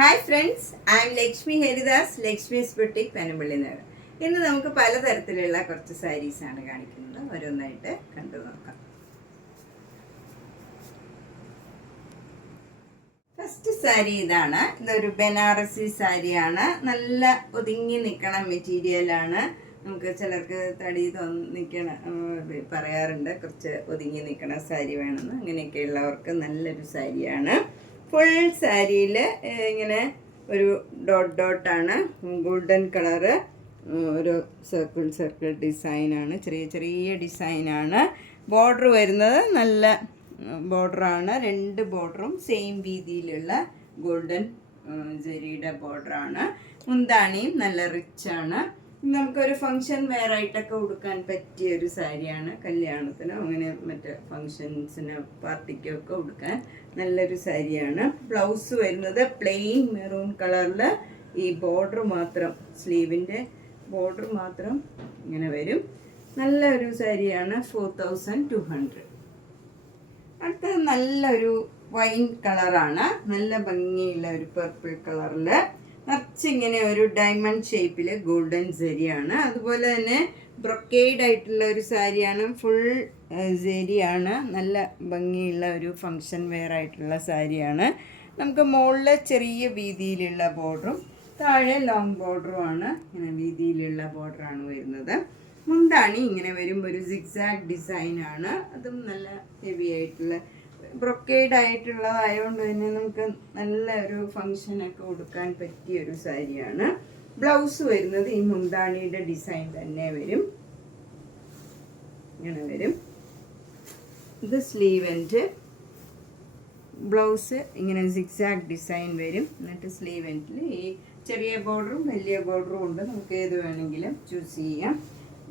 Hi friends, I am Lakshmi Haridas, Lakshmi's boutique Panampillynagar. ഇന്ന് നമുക്ക് പലതരത്തിലുള്ള കുറച്ച് സാരീസാണ് കാണിക്കുന്നത്. ഓരോന്നായിട്ട് കണ്ടു നോക്കാം. ഫസ്റ്റ് സാരി ഇതാണ്. ഇതൊരു ബനാറസി സാരിയാണ്. നല്ല ഒതുങ്ങി നിൽക്കണ മെറ്റീരിയലാണ്. നമുക്ക് ചിലർക്ക് തടി പറയാറുണ്ട്, കുറച്ച് ഒതുങ്ങി നിൽക്കണ സാരി വേണമെന്ന്. അങ്ങനെയൊക്കെയുള്ളവർക്ക് നല്ലൊരു സാരിയാണ്. ഫുൾ സാരിയിൽ ഇങ്ങനെ ഒരു ഡോട്ടാണ്, ഗോൾഡൻ കളറ്, ഒരു സർക്കിൾ ഡിസൈനാണ്, ചെറിയ ചെറിയ ഡിസൈനാണ്. ബോർഡർ വരുന്നത് നല്ല ബോർഡറാണ്. രണ്ട് ബോർഡറും സെയിം രീതിയിലുള്ള ഗോൾഡൻ ജരിയുടെ ബോർഡറാണ്. മുന്താണിയും നല്ല റിച്ചാണ്. നമുക്കൊരു ഫങ്ഷൻ വെയർ ആയിട്ടൊക്കെ ഉടുക്കാൻ പറ്റിയ ഒരു സാരിയാണ്. കല്യാണത്തിനോ അങ്ങനെ മറ്റ് ഫങ്ഷൻസിന് പാർട്ടിക്കൊക്കെ ഉടുക്കാൻ നല്ലൊരു സാരിയാണ്. ബ്ലൗസ് വരുന്നത് പ്ലെയിൻ മെറൂൺ കളറിൽ. ഈ ബോർഡർ മാത്രം, സ്ലീവിൻ്റെ ബോർഡർ മാത്രം ഇങ്ങനെ വരും. നല്ലൊരു സാരിയാണ്. 4200. അടുത്തത് നല്ലൊരു വൈൻ കളറാണ്. നല്ല ഭംഗിയുള്ള ഒരു പർപ്പിൾ കളറിൽ നിറച്ചിങ്ങനെ ഒരു ഡയമണ്ട് ഷേപ്പിൽ ഗോൾഡൻ സാരിയാണ്. അതുപോലെ തന്നെ ബ്രൊക്കേഡ് ആയിട്ടുള്ള ഒരു സാരിയാണ്. ഫുൾ സാരിയാണ്. നല്ല ഭംഗിയുള്ള ഒരു ഫങ്ഷൻ വെയർ ആയിട്ടുള്ള സാരിയാണ്. നമുക്ക് മുകളിൽ ചെറിയ വീതിയിലുള്ള ബോർഡറും താഴെ ലോങ് ബോർഡറുമാണ്. ഇങ്ങനെ വീതിയിലുള്ള ബോർഡറാണ് വരുന്നത്. മുന്താണി ഇങ്ങനെ വരും, ഒരു സിഗ്സാഗ് ഡിസൈനാണ്. അതും നല്ല ഹെവി ആയിട്ടുള്ള ബ്രൊക്കേഡ് ആയിട്ടുള്ളതായതുകൊണ്ട് തന്നെ നമുക്ക് നല്ല ഒരു ഫങ്ഷനൊക്കെ കൊടുക്കാൻ പറ്റിയ ഒരു സാരിയാണ്. ബ്ലൗസ് വരുന്നത് ഈ മുന്താണിയുടെ ഡിസൈൻ തന്നെ വരും, ഇങ്ങനെ വരും. ഇത് സ്ലീവ് എൻഡ്, ബ്ലൗസ് ഇങ്ങനെ സിഗ്സാഗ് ഡിസൈൻ വരും. എന്നിട്ട് സ്ലീവ് എൻഡിൽ ഈ ചെറിയ ബോർഡറും വലിയ ബോർഡറും ഉണ്ട്. നമുക്ക് ഏത് വേണമെങ്കിലും ചൂസ് ചെയ്യാം.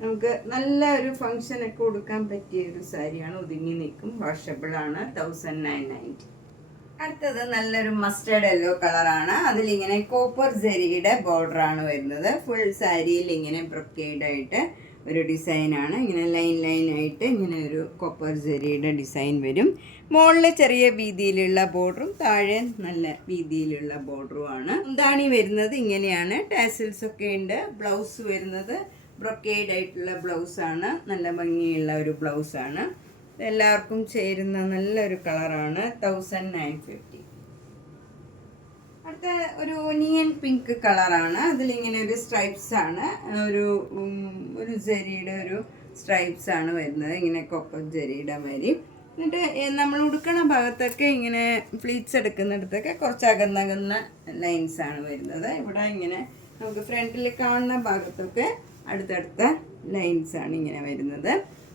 നമുക്ക് നല്ല ഒരു ഫങ്ഷനൊക്കെ കൊടുക്കാൻ പറ്റിയ ഒരു സാരിയാണ്. ഒതുങ്ങി നിൽക്കും, വാഷബിളാണ്. 1990. അടുത്തത് നല്ലൊരു മസ്റ്റേർഡ് യെല്ലോ കളറാണ്. അതിലിങ്ങനെ കോപ്പർ ജരിയുടെ ബോർഡറാണ് വരുന്നത്. ഫുൾ സാരിയിൽ ഇങ്ങനെ ബ്രൊക്കേഡ് ആയിട്ട് ഒരു ഡിസൈനാണ്. ഇങ്ങനെ ലൈൻ ആയിട്ട് ഇങ്ങനെ ഒരു കോപ്പർ ജരിയുടെ ഡിസൈൻ വരും. മുകളിൽ ചെറിയ വീതിയിലുള്ള ബോർഡറും താഴെ നല്ല വീതിയിലുള്ള ബോർഡറുമാണ്. മുന്താണി വരുന്നത് ഇങ്ങനെയാണ്. ടാസിൽസ് ഒക്കെ ഉണ്ട്. ബ്ലൗസ് വരുന്നത് ബ്രൊക്കേഡ് ആയിട്ടുള്ള ബ്ലൗസാണ്. നല്ല ഭംഗിയുള്ള ഒരു ബ്ലൗസാണ്. എല്ലാവർക്കും ചേരുന്ന നല്ലൊരു കളറാണ്. 1950. അടുത്ത ഒരു ഒനിയൻ പിങ്ക് കളറാണ്. അതിലിങ്ങനെ ഒരു സ്ട്രൈപ്സ് ആണ്, ഒരു ജരിയുടെ ഒരു സ്ട്രൈപ്സ് ആണ് വരുന്നത്. ഇങ്ങനെ കൊപ്പർ ജരിയുടെ മാതിരി. എന്നിട്ട് നമ്മൾ ഉടുക്കണ ഭാഗത്തൊക്കെ ഇങ്ങനെ ഫ്ലീറ്റ്സ് എടുക്കുന്നിടത്തൊക്കെ കുറച്ച് അകന്നകന്ന ലൈൻസ് ആണ് വരുന്നത്. ഇവിടെ ഇങ്ങനെ നമുക്ക് ഫ്രണ്ടിൽ കാണുന്ന ഭാഗത്തൊക്കെ അടുത്തടുത്ത ലൈൻസ് ആണ് ഇങ്ങനെ വരുന്നത്.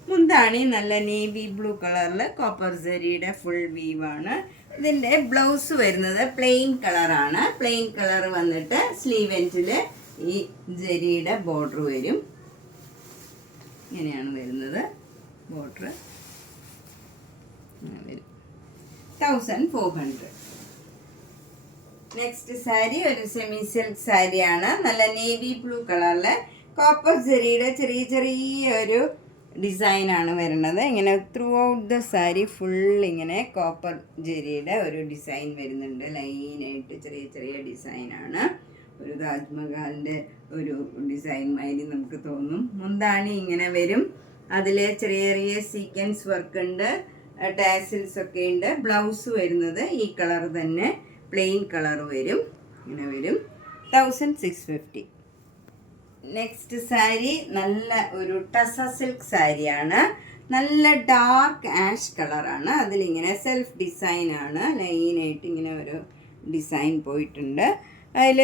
മുന്താണി നല്ല നേവി ബ്ലൂ കളറിൽ കോപ്പർ ജരിയുടെ ഫുൾ വീവാണ്. ഇതിൻ്റെ ബ്ലൗസ് വരുന്നത് പ്ലെയിൻ കളറാണ്. പ്ലെയിൻ കളർ വന്നിട്ട് സ്ലീവ് എൻഡിൽ ഈ ജരിയുടെ ബോർഡർ വരും. ഇങ്ങനെയാണ് വരുന്നത് ബോർഡർ. വരും 1400. നെക്സ്റ്റ് സാരി ഒരു സെമി സിൽക്ക് സാരിയാണ്. നല്ല നേവി ബ്ലൂ കളറിൽ കോപ്പർ ജരിയുടെ ചെറിയ ചെറിയ ഒരു ഡിസൈനാണ് വരുന്നത്. ഇങ്ങനെ through out the sari full ഇങ്ങനെ കോപ്പർ ജരിയുടെ ഒരു ഡിസൈൻ വരുന്നുണ്ട്. ലൈനായിട്ട് ചെറിയ ചെറിയ ഡിസൈനാണ്. ഒരു താജ്മഹലിൻ്റെ ഒരു ഡിസൈൻ മാതിരി നമുക്ക് തോന്നും. മുന്താണി ഇങ്ങനെ വരും. അതിൽ ചെറിയ ചെറിയ സീക്വൻസ് വർക്ക് ഉണ്ട്, ടാസിൽസ് ഒക്കെ ഉണ്ട്. ബ്ലൗസ് വരുന്നത് ഈ കളർ തന്നെ, പ്ലെയിൻ കളർ വരും. ഇങ്ങനെ വരും. 1650. നെക്സ്റ്റ് സാരി നല്ല ഒരു ടസ സിൽക്ക് സാരിയാണ്. നല്ല ഡാർക്ക് ആഷ് കളറാണ്. അതിലിങ്ങനെ സെൽഫ് ഡിസൈനാണ്. ലൈനായിട്ട് ഇങ്ങനെ ഒരു ഡിസൈൻ പോയിട്ടുണ്ട്. അതിൽ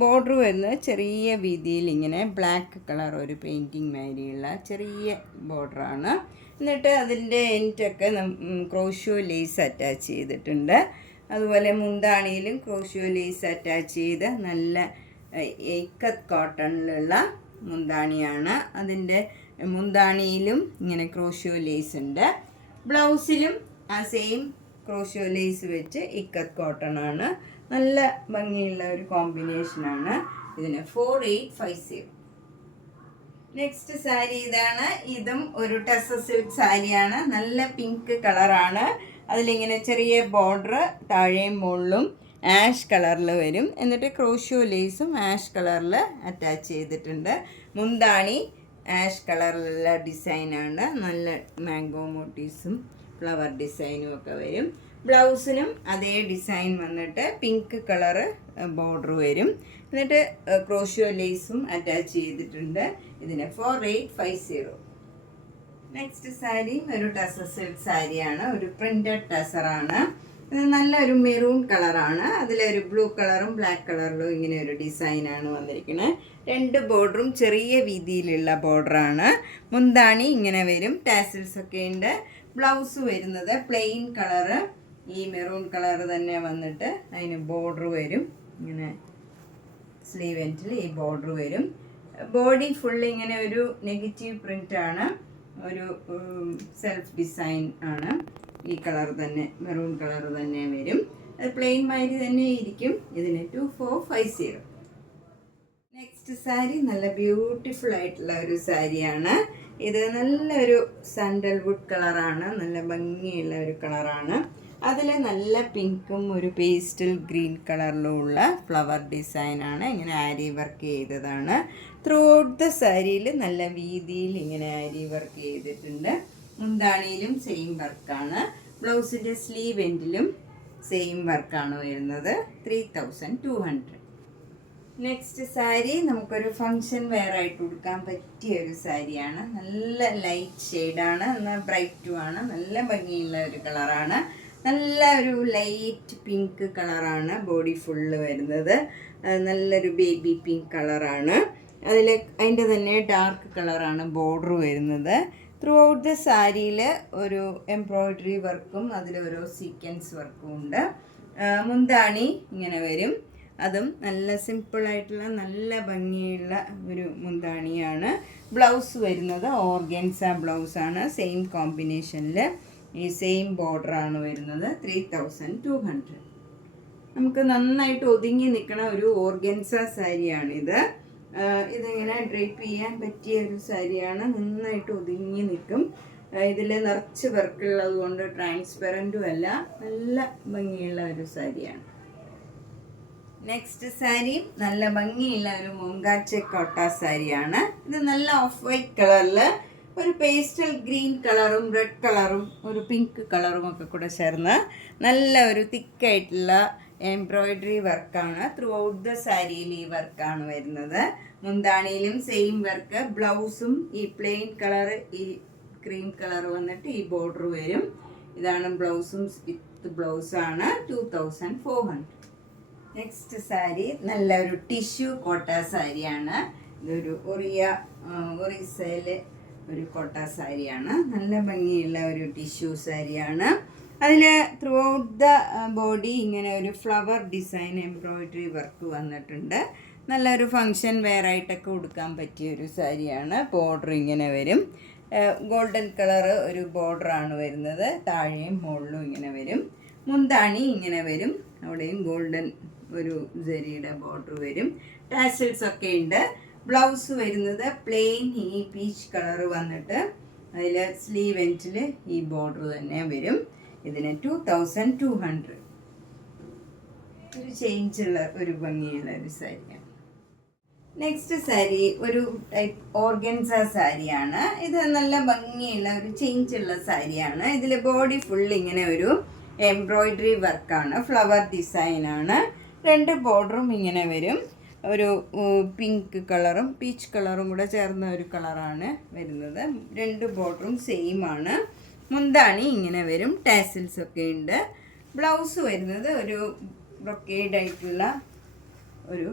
ബോർഡർ വരുന്നത് ചെറിയ വീതിയിൽ ഇങ്ങനെ ബ്ലാക്ക് കളർ ഒരു പെയിൻറ്റിങ് മാതിരിയുള്ള ചെറിയ ബോർഡറാണ്. എന്നിട്ട് അതിൻ്റെ എൻഡൊക്കെ ക്രോഷ്യോ ലേസ് അറ്റാച്ച് ചെയ്തിട്ടുണ്ട്. അതുപോലെ മുന്താണിയിലും ക്രോഷ്യോ ലേസ് അറ്റാച്ച് ചെയ്ത് നല്ല ഇക്കത്ത് കോട്ടണിലുള്ള മുന്താണിയാണ്. അതിൻ്റെ മുന്താണിയിലും ഇങ്ങനെ ക്രോഷ്യോ ലേസ് ഉണ്ട്. ബ്ലൗസിലും ആ സെയിം ക്രോഷ്യോ ലേസ് വെച്ച് ഇക്കത്ത് കോട്ടണാണ്. നല്ല ഭംഗിയുള്ള ഒരു കോമ്പിനേഷനാണ്. ഇതിന് 4850. നെക്സ്റ്റ് സാരി ഇതാണ്. ഇതും ഒരു ടസ സിൽക്ക് സാരിയാണ്. നല്ല പിങ്ക് കളറാണ്. അതിലിങ്ങനെ ചെറിയ ബോർഡർ താഴെയും മുകളിലും ആഷ് കളറിൽ വരും. എന്നിട്ട് ക്രോഷ്യോ ലേസും ആഷ് കളറിൽ അറ്റാച്ച് ചെയ്തിട്ടുണ്ട്. മുന്താണി ആഷ് കളറിലുള്ള ഡിസൈനാണ്. നല്ല മാംഗോ മോട്ടീവ്സും ഫ്ലവർ ഡിസൈനും ഒക്കെ വരും. ബ്ലൗസിനും അതേ ഡിസൈൻ വന്നിട്ട് പിങ്ക് കളറ് ബോർഡർ വരും. എന്നിട്ട് ക്രോഷ്യോ ലേസും അറ്റാച്ച് ചെയ്തിട്ടുണ്ട്. ഇതിന് 4850. നെക്സ്റ്റ് സാരി ഒരു ടസർ സിൽക്ക് സാരിയാണ്. ഒരു പ്രിന്റഡ് ടസറാണ്. ഇത് നല്ലൊരു മെറൂൺ കളറാണ്. അതിലൊരു ബ്ലൂ കളറും ബ്ലാക്ക് കളറിലും ഇങ്ങനെ ഒരു ഡിസൈനാണ് വന്നിരിക്കുന്നത്. 2 ബോർഡറും ചെറിയ വീതിയിലുള്ള ബോർഡറാണ്. മുന്താണി ഇങ്ങനെ വരും. ടാസിൽസ് ഒക്കെ ഉണ്ട്. ബ്ലൗസ് വരുന്നത് പ്ലെയിൻ കളറ്, ഈ മെറൂൺ കളർ തന്നെ വന്നിട്ട് അതിന് ബോർഡർ വരും. ഇങ്ങനെ സ്ലീവ് എൻഡിൽ ഈ ബോർഡർ വരും. ബോഡി ഫുൾ ഇങ്ങനെ ഒരു നെഗറ്റീവ് പ്രിൻ്റാണ്. ഒരു സെൽഫ് ഡിസൈൻ ആണ്. ഈ കളർ തന്നെ മെറൂൺ കളർ തന്നെ വരും. അത് പ്ലെയിൻ മാതിരി തന്നെ ഇരിക്കും. ഇതിന് 2450. നെക്സ്റ്റ് സാരി നല്ല ബ്യൂട്ടിഫുൾ ആയിട്ടുള്ള ഒരു സാരിയാണ്. ഇത് നല്ലൊരു സാൻഡൽവുഡ് കളറാണ്. നല്ല ഭംഗിയുള്ള ഒരു കളറാണ്. അതിൽ നല്ല പിങ്കും ഒരു പേസ്റ്റൽ ഗ്രീൻ കളറിലുള്ള ഫ്ലവർ ഡിസൈനാണ്. ഇങ്ങനെ ആരി വർക്ക് ചെയ്തതാണ്. ത്രൂ ഔട്ട് ദ സാരിയിൽ നല്ല വീതിയിൽ ഇങ്ങനെ ആരി വർക്ക് ചെയ്തിട്ടുണ്ട്. മുന്താണിയിലും സെയിം വർക്കാണ്. ബ്ലൗസിൻ്റെ സ്ലീവ് എൻഡിലും സെയിം വർക്കാണ് വരുന്നത്. 3200. നെക്സ്റ്റ് സാരി നമുക്കൊരു ഫങ്ഷൻ വെയർ ആയിട്ട് കൊടുക്കാൻ പറ്റിയ ഒരു സാരിയാണ്. നല്ല ലൈറ്റ് ഷെയ്ഡാണ്. എന്നാൽ ബ്രൈറ്റും ആണ്. നല്ല ഭംഗിയുള്ള ഒരു കളറാണ്. നല്ല ഒരു ലൈറ്റ് പിങ്ക് കളറാണ് ബോഡി ഫുള്ള് വരുന്നത്. നല്ലൊരു ബേബി പിങ്ക് കളറാണ്. അതിൻ്റെ തന്നെ ഡാർക്ക് കളറാണ് ബോർഡർ വരുന്നത്. ത്രൂ ഔട്ട് ദ സാരിയിൽ ഒരു എംബ്രോയ്ഡറി വർക്കും അതിലൊരു സീക്വൻസ് വർക്കും ഉണ്ട്. മുന്താണി ഇങ്ങനെ വരും. അതും നല്ല സിമ്പിളായിട്ടുള്ള നല്ല ഭംഗിയുള്ള ഒരു മുന്താണിയാണ്. ബ്ലൗസ് വരുന്നത് ഓർഗൻസ ബ്ലൗസാണ്. സെയിം കോമ്പിനേഷനിൽ ഈ സെയിം ബോർഡറാണ് വരുന്നത്. 3200. നമുക്ക് നന്നായിട്ട് ഒതുങ്ങി നിൽക്കണ ഒരു ഓർഗൻസ സാരിയാണിത്. ഇതിങ്ങനെ ഡ്രേപ്പ് ചെയ്യാൻ പറ്റിയ ഒരു സാരിയാണ്. നന്നായിട്ട് ഒതുങ്ങി നിൽക്കും. ഇതിൽ നിറച്ച് വർക്കുള്ളത് കൊണ്ട് ട്രാൻസ്പെറൻറ്റും അല്ല. നല്ല ഭംഗിയുള്ള ഒരു സാരിയാണ്. നെക്സ്റ്റ് സാരി നല്ല ഭംഗിയുള്ള ഒരു മുങ്കാച്ച കോട്ട സാരിയാണ്. ഇത് നല്ല ഓഫ് വൈറ്റ് കളറിൽ ഒരു പേസ്റ്റൽ ഗ്രീൻ കളറും റെഡ് കളറും ഒരു പിങ്ക് കളറും ഒക്കെ കൂടെ ചേർന്ന് നല്ല ഒരു തിക്കായിട്ടുള്ള എംബ്രോയ്ഡറി വർക്കാണ്. ത്രൂ ഔട്ട് ദ സാരിയിൽ ഈ വർക്കാണ് വരുന്നത്. മുന്താണിയിലും സെയിം വർക്ക്. ബ്ലൗസും ഈ പ്ലെയിൻ കളർ, ഈ ക്രീം കളർ വന്നിട്ട് ഈ ബോർഡർ വരും. ഇതാണ് ബ്ലൗസും വിത്ത് ബ്ലൗസാണ്. 2400. നെക്സ്റ്റ് സാരി നല്ലൊരു ടിഷ്യൂ കോട്ട സാരിയാണ്. ഇതൊരു ഒറീസയിലെ ഒരു കോട്ട സാരിയാണ്. നല്ല ഭംഗിയുള്ള ഒരു ടിഷ്യൂ സാരിയാണ്. അതിൽ ത്രൂ ഔട്ട് ദ ബോഡി ഇങ്ങനെ ഒരു ഫ്ലവർ ഡിസൈൻ എംബ്രോയ്ഡറി വർക്ക് വന്നിട്ടുണ്ട്. നല്ലൊരു ഫങ്ഷൻ വെയർ ആയിട്ടൊക്കെ ഉടുക്കാൻ പറ്റിയ ഒരു സാരിയാണ്. ബോർഡർ ഇങ്ങനെ വരും. ഗോൾഡൻ കളർ ഒരു ബോർഡറാണ് വരുന്നത്. താഴെയും മുകളിലും ഇങ്ങനെ വരും. മുന്താണി ഇങ്ങനെ വരും. അവിടെയും ഗോൾഡൻ ഒരു ജരിയുടെ ബോർഡർ വരും. ടാസിൽസ് ഒക്കെ ഉണ്ട്. ബ്ലൗസ് വരുന്നത് പ്ലെയിൻ ഈ പീച്ച് കളർ വന്നിട്ട് അതിൽ സ്ലീവ് എൻഡിൽ ഈ ബോർഡർ തന്നെ വരും. ഇതിന് 2200. ഒരു ചേഞ്ചുള്ള ഒരു ഭംഗിയുള്ള ഒരു സാരിയാണ്. നെക്സ്റ്റ് സാരി ഒരു ടൈപ്പ് ഓർഗൻസ സാരിയാണ്. ഇത് നല്ല ഭംഗിയുള്ള ഒരു ചേഞ്ചുള്ള സാരിയാണ്. ഇതിൽ ബോഡി ഫുൾ ഇങ്ങനെ ഒരു എംബ്രോയ്ഡറി വർക്കാണ്. ഫ്ലവർ ഡിസൈനാണ്. 2 ബോർഡറും ഇങ്ങനെ വരും. ഒരു പിങ്ക് കളറും പീച്ച് കളറും കൂടെ ചേർന്ന ഒരു കളറാണ് വരുന്നത്. 2 ബോർഡറും സെയിം ആണ്. മുന്താണി ഇങ്ങനെ വരും. ടാസിൽസ് ഒക്കെ ഉണ്ട്. ബ്ലൗസ് വരുന്നത് ഒരു ബ്രൊക്കേഡ് ആയിട്ടുള്ള ഒരു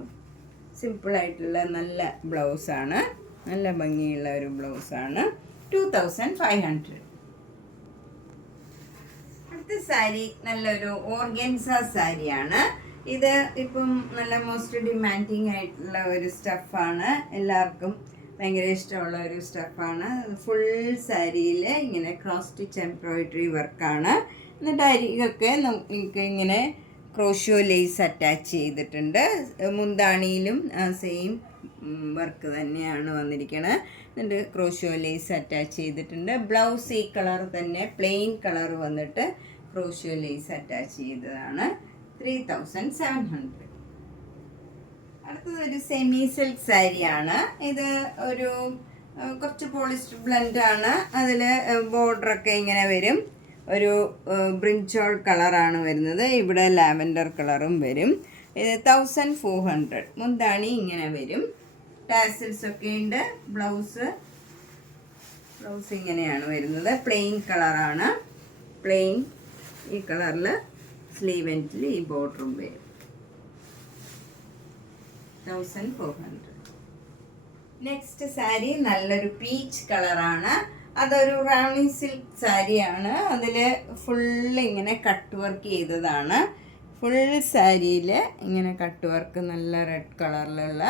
സിമ്പിളായിട്ടുള്ള നല്ല ബ്ലൗസാണ്. നല്ല ഭംഗിയുള്ള ഒരു ബ്ലൗസാണ്. 2500. അടുത്ത സാരി നല്ലൊരു ഓർഗൻസ സാരിയാണ്. ഇത് ഇപ്പം നല്ല മോസ്റ്റ് ഡിമാൻഡിങ് ആയിട്ടുള്ള ഒരു സ്റ്റഫാണ്. എല്ലാവർക്കും ഭയങ്കര ഇഷ്ടമുള്ള ഒരു സ്റ്റഫാണ്. ഫുൾ സാരിയിൽ ഇങ്ങനെ ക്രോസ് സ്റ്റിച്ച് എംബ്രോയ്ഡറി വർക്കാണ്. എന്നിട്ട് അരികൊക്കെ നമുക്ക് ഇങ്ങനെ ക്രോഷ്യോ ലേസ് അറ്റാച്ച് ചെയ്തിട്ടുണ്ട്. മുന്താണിയിലും സെയിം വർക്ക് തന്നെയാണ് വന്നിരിക്കുന്നത്. എന്നിട്ട് ക്രോഷ്യോ ലേസ് അറ്റാച്ച് ചെയ്തിട്ടുണ്ട്. ബ്ലൗസ് ഈ കളർ തന്നെ പ്ലെയിൻ കളർ വന്നിട്ട് ക്രോഷ്യോ ലേസ് അറ്റാച്ച് ചെയ്തതാണ്. 3700. അടുത്തത് ഒരു സെമി സിൽക്ക് സാരിയാണ്. ഇത് ഒരു കുറച്ച് പോളിസ്റ്റർ ബ്ലെൻഡ് ആണ്. അതിൽ ബോർഡറൊക്കെ ഇങ്ങനെ വരും. ഒരു ബ്രിഞ്ചോൾ കളറാണ് വരുന്നത്. ഇവിടെ ലാവൻഡർ കളറും വരും. ഇത് 1400. മുന്താണി ഇങ്ങനെ വരും. ടാസിൽസ് ഒക്കെ ഉണ്ട്. ബ്ലൗസ് ഇങ്ങനെയാണ് വരുന്നത്. പ്ലെയിൻ കളറാണ്. പ്ലെയിൻ ഈ കളറിൽ സ്ലീവ് എൻഡിൽ ഈ ബോർഡറും വരും. 1400. നെക്സ്റ്റ് സാരി നല്ലൊരു പീച്ച് കളറാണ്. അതൊരു റാണി സിൽക്ക് സാരിയാണ്. അതിൽ ഫുള്ള് ഇങ്ങനെ കട്ട് വർക്ക് ചെയ്തതാണ്. ഫുൾ സാരിയിൽ ഇങ്ങനെ കട്ട് വർക്ക്, നല്ല റെഡ് കളറിലുള്ള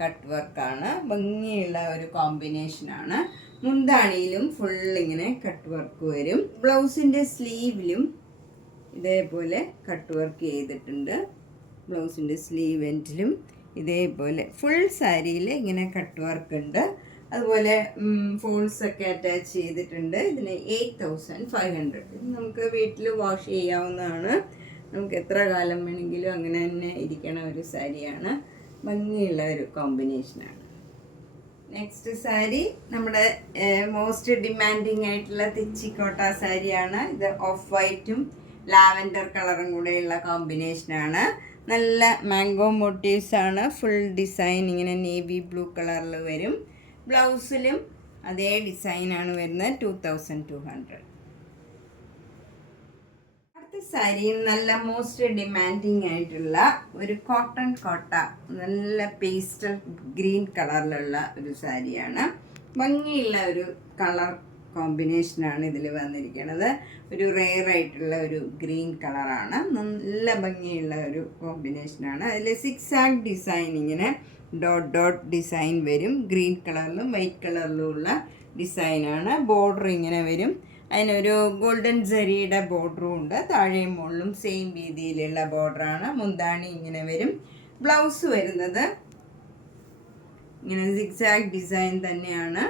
കട്ട് വർക്കാണ്. ഭംഗിയുള്ള ഒരു കോമ്പിനേഷനാണ്. മുന്താണിയിലും ഫുൾ ഇങ്ങനെ കട്ട് വർക്ക് വരും. ബ്ലൗസിൻ്റെ സ്ലീവിലും ഇതേപോലെ കട്ട് വർക്ക് ചെയ്തിട്ടുണ്ട്. ബ്ലൗസിൻ്റെ സ്ലീവ് എൻഡിലും ഇതേപോലെ ഫുൾ സാരിയിൽ ഇങ്ങനെ കട്ട് വർക്ക് ഉണ്ട്. അതുപോലെ ഫോൾസ് ഒക്കെ അറ്റാച്ച് ചെയ്തിട്ടുണ്ട്. ഇതിന് 8500. ഇത് നമുക്ക് വീട്ടിൽ വാഷ് ചെയ്യാവുന്നതാണ്. നമുക്ക് എത്ര കാലം വേണമെങ്കിലും അങ്ങനെ തന്നെ ഇരിക്കണ ഒരു സാരിയാണ്. ഭംഗിയുള്ള ഒരു കോമ്പിനേഷനാണ്. നെക്സ്റ്റ് സാരി നമ്മുടെ മോസ്റ്റ് ഡിമാൻഡിങ് ആയിട്ടുള്ള തെച്ചിക്കോട്ട സാരിയാണ്. ഇത് ഓഫ് വൈറ്റും ലാവൻഡർ കളറും കൂടെയുള്ള കോമ്പിനേഷനാണ്. നല്ല മാംഗോ മോട്ടീവ്സ് ആണ്. ഫുൾ ഡിസൈൻ ഇങ്ങനെ നേവി ബ്ലൂ കളറിൽ വരും. ബ്ലൗസിലും അതേ ഡിസൈനാണ് വരുന്നത്. 2200. അടുത്ത സാരി നല്ല മോസ്റ്റ് ഡിമാൻഡിങ് ആയിട്ടുള്ള ഒരു കോട്ടൺ കോട്ട, നല്ല പേസ്റ്റൽ ഗ്രീൻ കളറിലുള്ള ഒരു സാരിയാണ്. ഭംഗിയുള്ള ഒരു കളർ കോമ്പിനേഷനാണ് ഇതിൽ വന്നിരിക്കുന്നത്. ഒരു റെയർ ആയിട്ടുള്ള ഒരു ഗ്രീൻ കളറാണ്. നല്ല ഭംഗിയുള്ള ഒരു കോമ്പിനേഷനാണ്. അതിൽ സിക്സാഗ് ഡിസൈൻ, ഇങ്ങനെ ഡോട്ട് ഡിസൈൻ വരും. ഗ്രീൻ കളറിലും വൈറ്റ് കളറിലും ഉള്ള ഡിസൈനാണ്. ബോർഡർ ഇങ്ങനെ വരും. അതിനൊരു ഗോൾഡൻ ജരിയുടെ ബോർഡറും ഉണ്ട്. താഴെയും മുകളിലും സെയിം രീതിയിലുള്ള ബോർഡറാണ്. മുന്താണി ഇങ്ങനെ വരും. ബ്ലൗസ് വരുന്നത് ഇങ്ങനെ സിക്സാഗ് ഡിസൈൻ തന്നെയാണ്.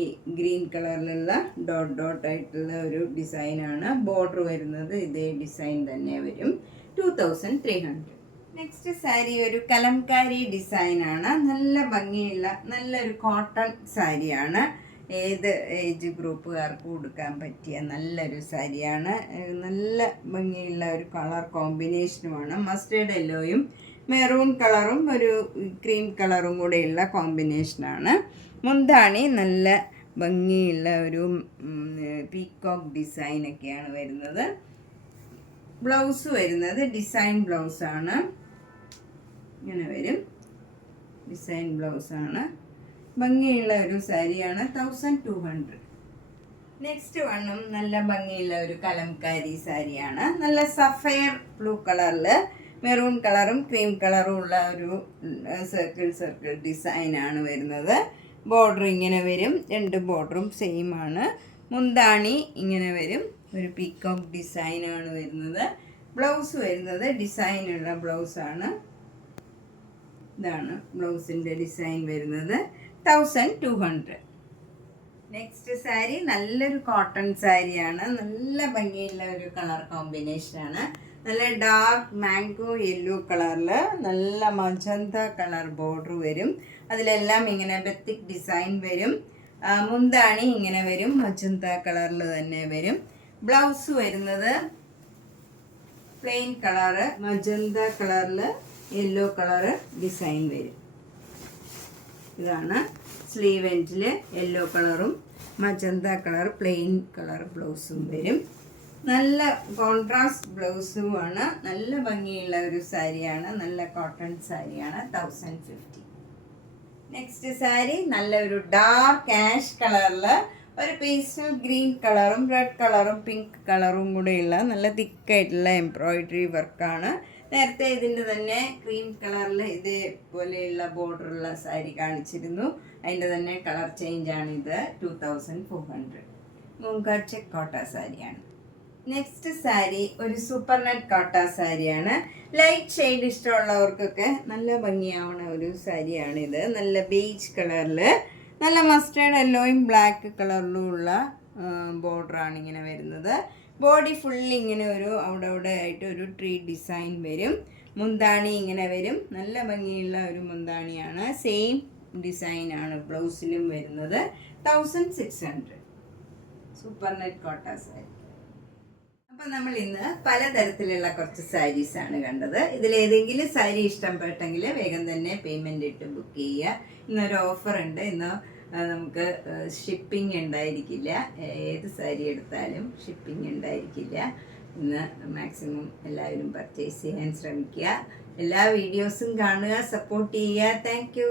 ഈ ഗ്രീൻ കളറിലുള്ള ഡോട്ട് ആയിട്ടുള്ള ഒരു ഡിസൈനാണ്. ബോർഡർ വരുന്നത് ഇതേ ഡിസൈൻ തന്നെ വരും. 2300. നെക്സ്റ്റ് സാരി ഒരു കലംകാരി ഡിസൈനാണ്. നല്ല ഭംഗിയുള്ള നല്ലൊരു കോട്ടൺ സാരിയാണ്. ഏത് ഏജ് ഗ്രൂപ്പുകാർക്കും ഉടുക്കാൻ പറ്റിയ നല്ലൊരു സാരിയാണ്. നല്ല ഭംഗിയുള്ള ഒരു കളർ കോമ്പിനേഷനുമാണ്. മസ്റ്റേർഡ് യെല്ലോയും മെറൂൺ കളറും ഒരു ക്രീം കളറും കൂടെയുള്ള കോമ്പിനേഷനാണ്. മുന്താണി നല്ല ഭംഗിയുള്ള ഒരു പീക്കോക്ക് ഡിസൈനൊക്കെയാണ് വരുന്നത്. ബ്ലൗസ് വരുന്നത് ഡിസൈൻ ബ്ലൗസാണ്. ഇങ്ങനെ വരും. ഡിസൈൻ ബ്ലൗസാണ്. ഭംഗിയുള്ള ഒരു സാരിയാണ്. 1200. നെക്സ്റ്റ് വണ്ണും നല്ല ഭംഗിയുള്ള ഒരു കലംകാരി സാരിയാണ്. നല്ല സഫയർ ബ്ലൂ കളറിൽ മെറൂൺ കളറും ക്രീം കളറും ഉള്ള ഒരു സർക്കിൾ ഡിസൈനാണ് വരുന്നത്. ബോർഡർ ഇങ്ങനെ വരും. രണ്ട് ബോർഡറും സെയിം ആണ്. മുന്താണി ഇങ്ങനെ വരും. ഒരു പീക്കോക്ക് ഡിസൈനാണ് വരുന്നത്. ബ്ലൗസ് വരുന്നത് ഡിസൈനുള്ള ബ്ലൗസാണ്. ഇതാണ് ബ്ലൗസിൻ്റെ ഡിസൈൻ വരുന്നത്. 1200. നെക്സ്റ്റ് സാരി നല്ലൊരു കോട്ടൺ സാരിയാണ്. നല്ല ഭംഗിയുള്ള ഒരു കളർ കോമ്പിനേഷനാണ്. നല്ല ഡാർക്ക് മാംഗോ യെല്ലോ കളറിൽ നല്ല മജന്ത കളർ ബോർഡർ വരും. അതിലെല്ലാം ഇങ്ങനെ ബത്തിക് ഡിസൈൻ വരും. മുന്താണി ഇങ്ങനെ വരും. മജന്ത കളറിൽ തന്നെ വരും. ബ്ലൗസ് വരുന്നത് പ്ലെയിൻ കളറ്, മജന്ത കളറിൽ യെല്ലോ കളറ് ഡിസൈൻ വരും. ഇതാണ് സ്ലീവ് എൻഡിൽ യെല്ലോ കളറും മജന്ത കളർ പ്ലെയിൻ കളർ ബ്ലൗസും വരും. നല്ല കോൺട്രാസ്റ്റ് ബ്ലൗസുമാണ്. നല്ല ഭംഗിയുള്ള ഒരു സാരിയാണ്. നല്ല കോട്ടൺ സാരിയാണ്. 1050. നെക്സ്റ്റ് സാരി നല്ലൊരു ഡാർക്ക് ആഷ് കളറിൽ ഒരു പേസ്റ്റൽ ഗ്രീൻ കളറും റെഡ് കളറും പിങ്ക് കളറും കൂടെയുള്ള നല്ല തിക്കായിട്ടുള്ള എംബ്രോയിഡറി വർക്കാണ്. നേരത്തെ ഇതിൻ്റെ തന്നെ ക്രീം കളറിൽ ഇതേപോലെയുള്ള ബോർഡറുള്ള സാരി കാണിച്ചിരുന്നു. അതിൻ്റെ തന്നെ കളർ ചേഞ്ചാണിത്. 2400. മൂങ്കാട് ചെക്ക് കോട്ട സാരിയാണ്. നെക്സ്റ്റ് സാരി ഒരു സൂപ്പർ നെറ്റ് കോട്ട സാരിയാണ്. ലൈറ്റ് ഷെയ്ഡ് ഇഷ്ടമുള്ളവർക്കൊക്കെ നല്ല ഭംഗിയാവണ ഒരു സാരിയാണിത്. നല്ല ബേജ് കളറിൽ നല്ല മസ്റ്റേർഡ് യെല്ലോയും ബ്ലാക്ക് കളറിലും ഉള്ള ബോർഡറാണ് ഇങ്ങനെ വരുന്നത്. ബോഡി ഫുള്ളി ഇങ്ങനെ ഒരു അവിടെ ആയിട്ട് ഒരു ട്രീ ഡിസൈൻ വരും. മുന്താണി ഇങ്ങനെ വരും. നല്ല ഭംഗിയുള്ള ഒരു മുന്താണിയാണ്. സെയിം ഡിസൈനാണ് ബ്ലൗസിലും വരുന്നത്. 1600. സൂപ്പർ നെറ്റ് കോട്ട സാരി. അപ്പം നമ്മൾ ഇന്ന് പലതരത്തിലുള്ള കുറച്ച് സാരീസാണ് കണ്ടത്. ഇതിലേതെങ്കിലും സാരി ഇഷ്ടപ്പെട്ടെങ്കിൽ വേഗം തന്നെ പേയ്മെൻ്റ് ഇട്ട് ബുക്ക് ചെയ്യുക. ഇന്നൊരു ഓഫർ ഉണ്ട്. ഇന്ന് നമുക്ക് ഷിപ്പിംഗ് ഉണ്ടായിരിക്കില്ല. ഏത് സാരി എടുത്താലും ഷിപ്പിംഗ് ഉണ്ടായിരിക്കില്ല. ഇന്ന് മാക്സിമം എല്ലാവരും പർച്ചേസ് ചെയ്യാൻ ശ്രമിക്കുക. എല്ലാ വീഡിയോസും കാണുക, സപ്പോർട്ട് ചെയ്യുക. താങ്ക്